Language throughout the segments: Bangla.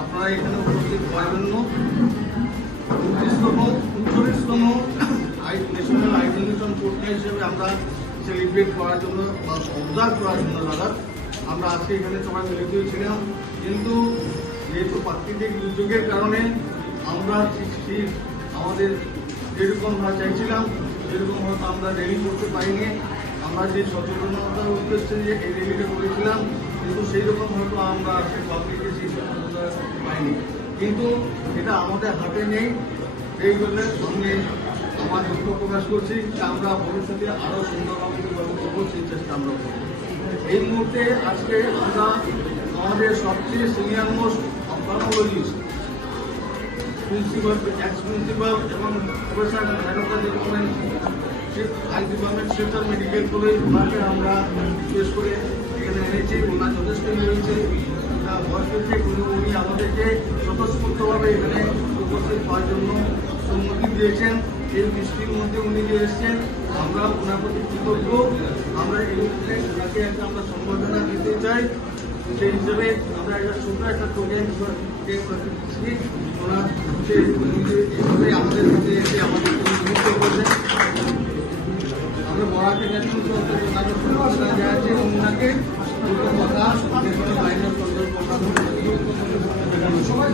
আপনারা এখানে উপস্থিত হওয়ার জন্য 39তম ন্যাশনাল আইডেন্টিফিকেশন কোর্ট হিসেবে আমরা সেলিব্রেট করার জন্য বা অবজার্ভ করার জন্য দাদা আমরা আজকে এখানে সবাই মিলিত হয়েছিলাম। কিন্তু যেহেতু প্রাকৃতিক দুর্যোগের কারণে আমরা ঠিক আমাদের যেরকম চাইছিলাম সেরকম হয়তো আমরা র্যালি করতে পারিনি। আমরা যে সচেতনতার উদ্দেশ্যে যে এই র্যালিটা করেছিলাম কিন্তু সেই রকম হয়তো আমরা পাবলিকে সেই সচেতনতা পাইনি। কিন্তু এটা আমাদের হাতে নেই, এই জন্য আমি আমার দুঃখ প্রকাশ করছি যে আমরা ভবিষ্যতে আরও সুন্দরভাবে কীভাবে করবো সেই চেষ্টা আমরা করব। এই মুহূর্তে আজকে আমরা আমাদের সবচেয়ে senior most ophthalmologist principal, ex principal এবং professor manager department eye department central medical college ওনাকে আমরা বিশেষ করে এখানে এনেছি। ওনার যথেষ্ট রয়েছে বয়স হয়েছে, উনি আমাদেরকে স্বতঃস্ফূর্তভাবে এখানে উপস্থিত হওয়ার জন্য সম্মতি দিয়েছেন। এই বৃষ্টির মধ্যে উনি যে এসেছেন আমরা ওনার প্রতি কৃতজ্ঞ। আমরা এই মুহূর্তে ওনাকে একটা আমরা সম্বর্ধনা দিতে চাই। সেই হিসেবে আমরা একটা ছোট একটা টোকেন দিচ্ছি। ওনার এইভাবে আমাদের কাছে এসে আমাদের নিযুক্ত করছেন। আমরা বড়াকে ওনাকে সম্বর্ধনা দেওয়া আছে এবং ওনাকে দুটো কথা বাইরের সবাই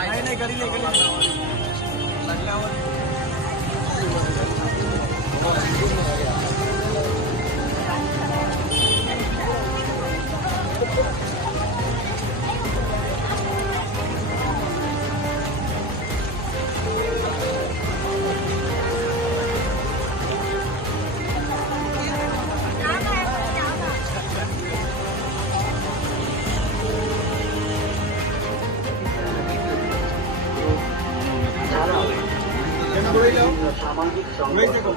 गाड़ी नहीं गाड़ी সামাজিক সংগঠন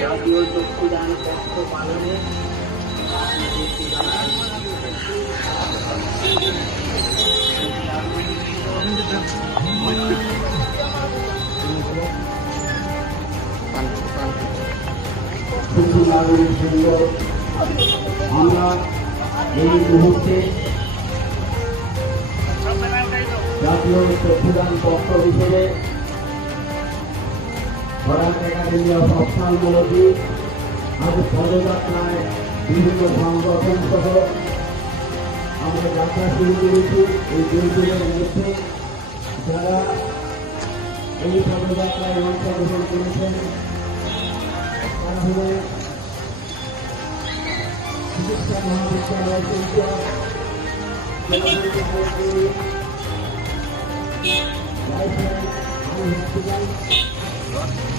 জাতীয় চক্ষুদান পক্ষ পালনে আমরা এই মুহূর্তে জাতীয় চক্ষুদান পক্ষ হিসেবে ভারত একাডেমি অফ অফথালমোলজি আজ পদযাত্রায় বিভিন্ন সংগঠন সহ আমরা যাত্রা শুরু করেছি। এই দুর্যোগের মধ্যে যারা এই পদযাত্রায় অংশগ্রহণ করেছেন তারা হলেন চিকিৎসা মহাবিদ্যালয় শিক্ষক